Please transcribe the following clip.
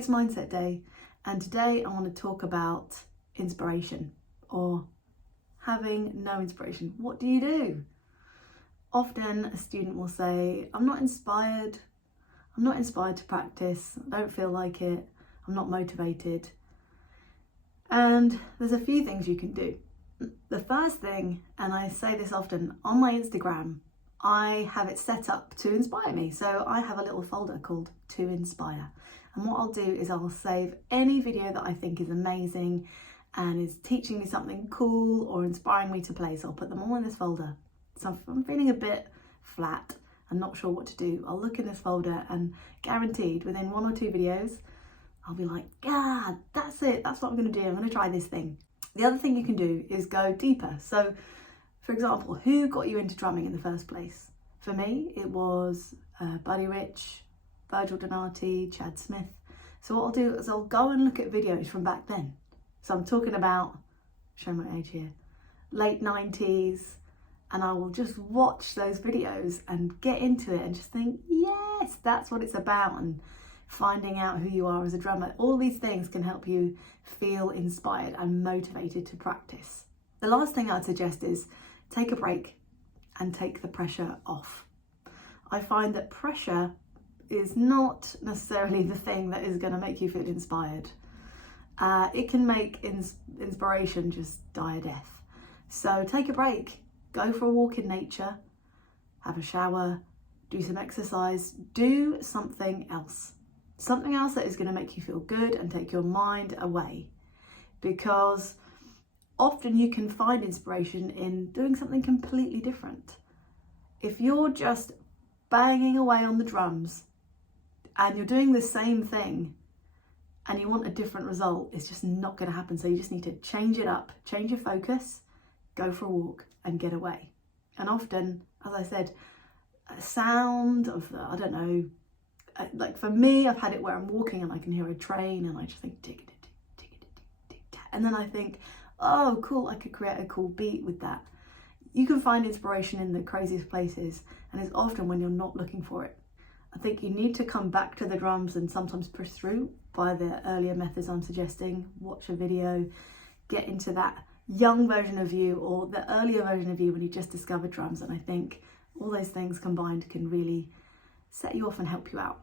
it's Mindset Day, and today I want to talk about inspiration, or having no inspiration. What do you do? Often a student will say, I'm not inspired to practice, I don't feel like it, I'm not motivated. And there's a few things you can do. The first thing, and I say this often, on my Instagram, I have it set up to inspire me. So I have a little folder called To Inspire. And what I'll do is I'll save any video that I think is amazing and is teaching me something cool or inspiring me to play. So I'll put them all in this folder. So if I'm feeling a bit flat and not sure what to do, I'll look in this folder and guaranteed within 1 or 2 videos, I'll be like, God, that's it. That's what I'm going to do. I'm going to try this thing. The other thing you can do is go deeper. So for example, who got you into drumming in the first place? For me, it was Buddy Rich, Virgil Donati, Chad Smith. So what I'll do is I'll go and look at videos from back then. So I'm talking about, show my age here, late 90s, and I will just watch those videos and get into it and just think, yes, that's what it's about, and finding out who you are as a drummer. All these things can help you feel inspired and motivated to practice. The last thing I'd suggest is take a break and take the pressure off. I find that pressure is not necessarily the thing that is going to make you feel inspired. It can make inspiration just die a death. So take a break, go for a walk in nature, have a shower, do some exercise, do something else. Something else that is going to make you feel good and take your mind away. Because often you can find inspiration in doing something completely different. If you're just banging away on the drums and you're doing the same thing and you want a different result, it's just not going to happen. So you just need to change it up, change your focus, go for a walk and get away. And often, as I said, a sound of, I don't know, like for me, I've had it where I'm walking and I can hear a train and I just think tick, tick, tick, tick, tick, tick, and then I think, oh cool, I could create a cool beat with that. You can find inspiration in the craziest places, and it's often when you're not looking for it. I think you need to come back to the drums and sometimes push through by the earlier methods I'm suggesting. Watch a video, get into that young version of you or the earlier version of you when you just discovered drums, and I think all those things combined can really set you off and help you out.